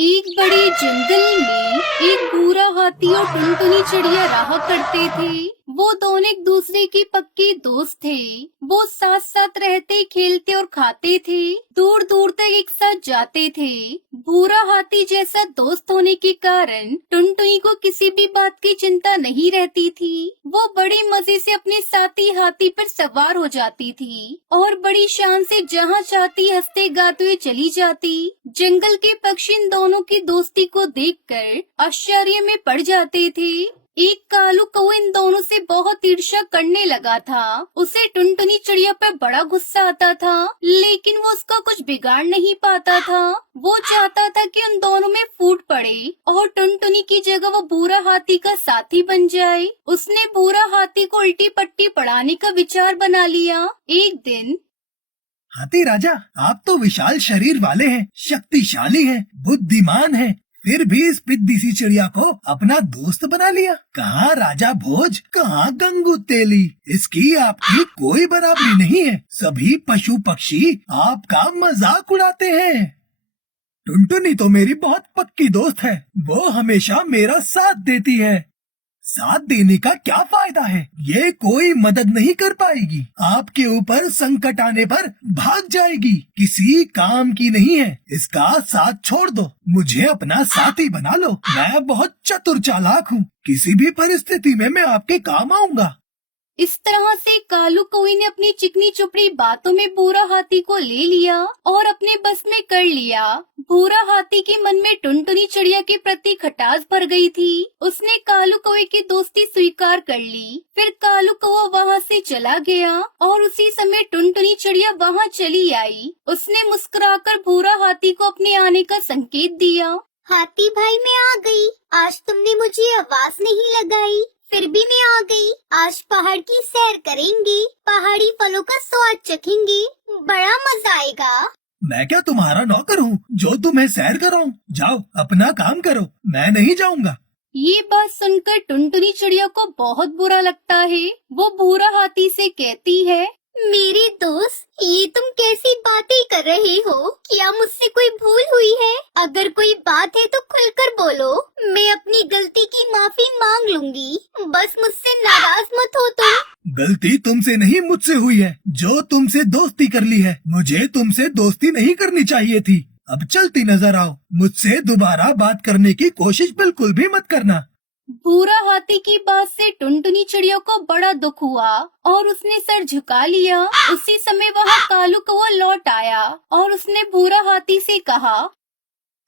एक बड़े जंगल में एक भूरा हाथी और टुनटुनी चिड़िया रहा करते थे। वो दोनों एक दूसरे के पक्के दोस्त थे। वो साथ साथ रहते, खेलते और खाते थे। दूर दूर तक एक साथ जाते थे। भूरा हाथी जैसा दोस्त होने के कारण टुनटुनी को किसी भी बात की चिंता नहीं रहती थी। वो बड़े मजे से अपने साथी हाथी पर सवार हो जाती थी और बड़ी शान से जहाँ चाहती हंसते गाते हुए चली जाती। जंगल के पक्षी इन दोनों की दोस्ती को देखकर आश्चर्य में पड़ जाते थे। एक कालू कौवा इन दोनों से बहुत ईर्ष्या करने लगा था। उसे टुनटुनी चिड़िया पर बड़ा गुस्सा आता था, लेकिन वो उसका कुछ बिगाड़ नहीं पाता था। वो चाहता था कि उन दोनों में फूट पड़े और टुनटुनी की जगह वो भूरा हाथी का साथी बन जाए। उसने भूरा हाथी को उल्टी पट्टी पढ़ाने का विचार बना लिया। एक दिन, हाथी राजा, आप तो विशाल शरीर वाले हैं, शक्तिशाली हैं, बुद्धिमान हैं, फिर भी इस पिद्दी सी चिड़िया को अपना दोस्त बना लिया। कहाँ राजा भोज, कहाँ गंगू तेली, इसकी आपकी कोई बराबरी नहीं है। सभी पशु पक्षी आपका मजाक उड़ाते हैं। टुनटुनी तो मेरी बहुत पक्की दोस्त है, वो हमेशा मेरा साथ देती है। साथ देने का क्या फायदा है, ये कोई मदद नहीं कर पाएगी। आपके ऊपर संकट आने पर भाग जाएगी, किसी काम की नहीं है। इसका साथ छोड़ दो, मुझे अपना साथी बना लो। मैं बहुत चतुर चालाक हूँ, किसी भी परिस्थिति में मैं आपके काम आऊंगा। इस तरह से कालू कौवे ने अपनी चिकनी चुपड़ी बातों में भूरा हाथी को ले लिया और अपने बस में कर लिया। भूरा हाथी के मन में टुनटुनी चिड़िया के प्रति खटास भर गई थी। उसने कालू कौवे की दोस्ती स्वीकार कर ली। फिर कालू कौवा वहाँ से चला गया और उसी समय टुनटुनी चिड़िया वहाँ चली आई। उसने मुस्कुराकर भूरा हाथी को अपने आने का संकेत दिया। हाथी भाई, मैं आ गई। आज तुमने मुझे आवाज नहीं लगाई, फिर भी मैं आ गई। आज पहाड़ की सैर करेंगे, पहाड़ी फलों का स्वाद चखेंगे, बड़ा मजा आएगा। मैं क्या तुम्हारा नौकर हूँ जो तुम्हें सैर कराऊं? जाओ अपना काम करो, मैं नहीं जाऊंगा। ये बात सुनकर टुनटुनी चिड़िया को बहुत बुरा लगता है। वो भूरा हाथी से कहती है, मेरे दोस्त, ये तुम कैसी बातें कर रहे हो? क्या मुझसे कोई भूल हुई है? अगर कोई बात है तो खुलकर बोलो, मैं अपनी गलती की माफी मांग लूंगी। बस मुझसे नाराज मत हो तुम। गलती तुमसे नहीं मुझसे हुई है, जो तुमसे दोस्ती कर ली है। मुझे तुमसे दोस्ती नहीं करनी चाहिए थी। अब चलती नजर आओ, मुझसे दोबारा बात करने की कोशिश बिल्कुल भी मत करना। भूरा हाथी की बात से टुनटुनी चिड़िया को बड़ा दुख हुआ और उसने सर झुका लिया। उसी समय वहाँ कालू कौवा लौट आया और उसने भूरा हाथी से कहा,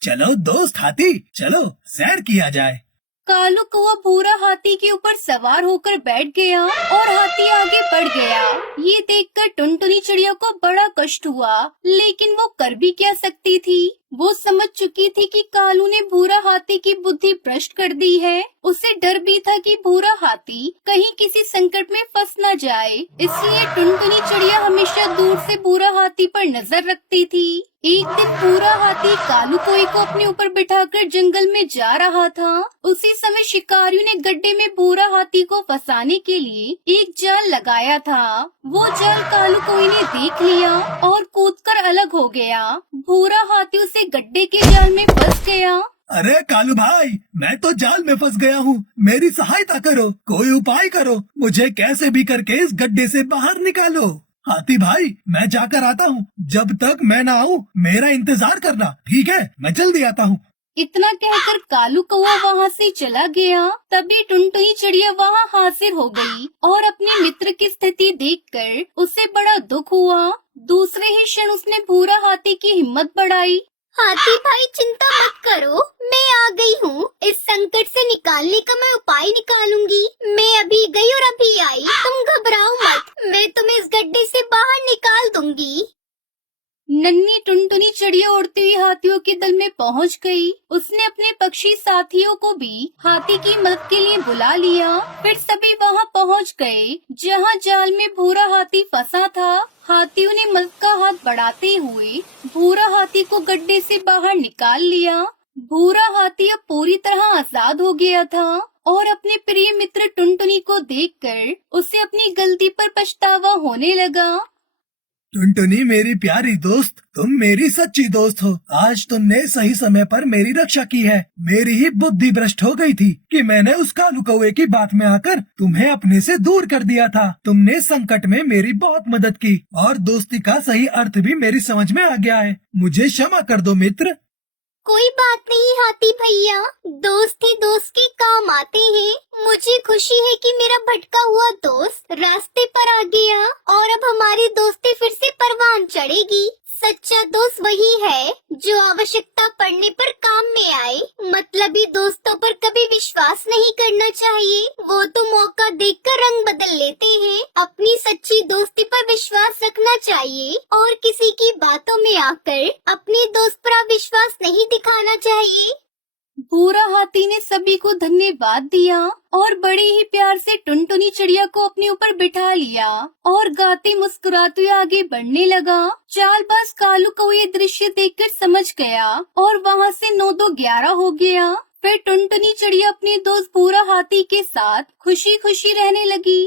चलो दोस्त हाथी, चलो सैर किया जाए। कालू कौवा भूरा हाथी के ऊपर सवार होकर बैठ गया और हाथी आगे बढ़ गया। ये देखकर टुनटुनी चिड़िया को बड़ा कष्ट हुआ, लेकिन वो कर भी क्या सकती थी। वो समझ चुकी थी कि कालू ने भूरा हाथी की बुद्धि भ्रष्ट कर दी है। उसे डर भी था कि भूरा हाथी कहीं किसी संकट में फंस न जाए, इसलिए टुनटुनी चिड़िया हमेशा दूर से भूरा हाथी पर नजर रखती थी। एक दिन भूरा हाथी कालू कौवे को अपने ऊपर बिठाकर जंगल में जा रहा था। उसी समय शिकारियों ने गड्ढे में भूरा हाथी को फंसाने के लिए एक जाल लगाया था। वो जाल कालू कौवे ने देख लिया और कूदकर अलग हो गया। भूरा हाथी उसे गड्ढे के जाल में फंस गया। अरे कालू भाई, मैं तो जाल में फंस गया हूँ, मेरी सहायता करो, कोई उपाय करो, मुझे कैसे भी करके इस गड्ढे से बाहर निकालो। हाथी भाई, मैं जाकर आता हूँ, जब तक मैं ना आऊँ मेरा इंतजार करना, ठीक है? मैं जल्दी आता हूँ। इतना कहकर कालू कौवा वहाँ से चला गया। तभी टुनटुनी चिड़िया वहाँ हाजिर हो गई और अपने मित्र की स्थिति देखकर उसे बड़ा दुख हुआ। दूसरे ही क्षण उसने भूरा हाथी की हिम्मत बढ़ाई। हाथी भाई, चिंता मत करो, मैं आ गई हूँ। इस संकट से निकालने का मैं उपाय निकालूंगी। मैं अभी गई और अभी आई, तुम घबराओ मत, मैं तुम्हें इस गड्ढे से बाहर निकाल दूंगी। नन्ही टुनटुनी चिड़िया उड़ती हुई हाथियों के दल में पहुंच गई। उसने अपने पक्षी साथियों को भी हाथी की मदद के लिए बुला लिया। फिर सभी वहां पहुंच गए जहां जाल में भूरा हाथी फंसा था। हाथियों ने मदद का हाथ बढ़ाते हुए भूरा हाथी को गड्ढे से बाहर निकाल लिया। भूरा हाथी अब पूरी तरह आजाद हो गया था और अपने प्रिय मित्र टुनटुनी को देखकर उसे अपनी गलती पर पछतावा होने लगा। टुनटुनी मेरी प्यारी दोस्त, तुम मेरी सच्ची दोस्त हो। आज तुमने सही समय पर मेरी रक्षा की है। मेरी ही बुद्धि भ्रष्ट हो गई थी कि मैंने उस कालू कौवे की बात में आकर तुम्हें अपने से दूर कर दिया था। तुमने संकट में मेरी बहुत मदद की और दोस्ती का सही अर्थ भी मेरी समझ में आ गया है। मुझे क्षमा कर दो मित्र। कोई बात नहीं हाथी भैया, दोस्त ही दोस्त के काम आते हैं। मुझे खुशी है कि मेरा भटका हुआ दोस्त रास्ते पर आ गया और अब हमारी दोस्ती फिर से परवान चढ़ेगी। सच्चा दोस्त वही है जो आवश्यकता पड़ने पर काम में आए। मतलबी दोस्तों पर कभी विश्वास नहीं करना चाहिए, वो तो मौका देखकर रंग बदल लेते हैं। अपनी सच्ची दोस्ती पर विश्वास रखना चाहिए और किसी की बातों में आकर अपने दोस्त पर अविश्वास नहीं दिखाना चाहिए। भूरा हाथी ने सभी को धन्यवाद दिया और बड़े ही प्यार से टुनटुनी चिड़िया को अपने ऊपर बिठा लिया और गाते मुस्कुराते आगे बढ़ने लगा। चालबाज कालू को ये दृश्य देखकर समझ गया और वहाँ से 9-2-11 हो गया। फिर टुनटुनी चिड़िया अपने दोस्त भूरा हाथी के साथ खुशी खुशी रहने लगी।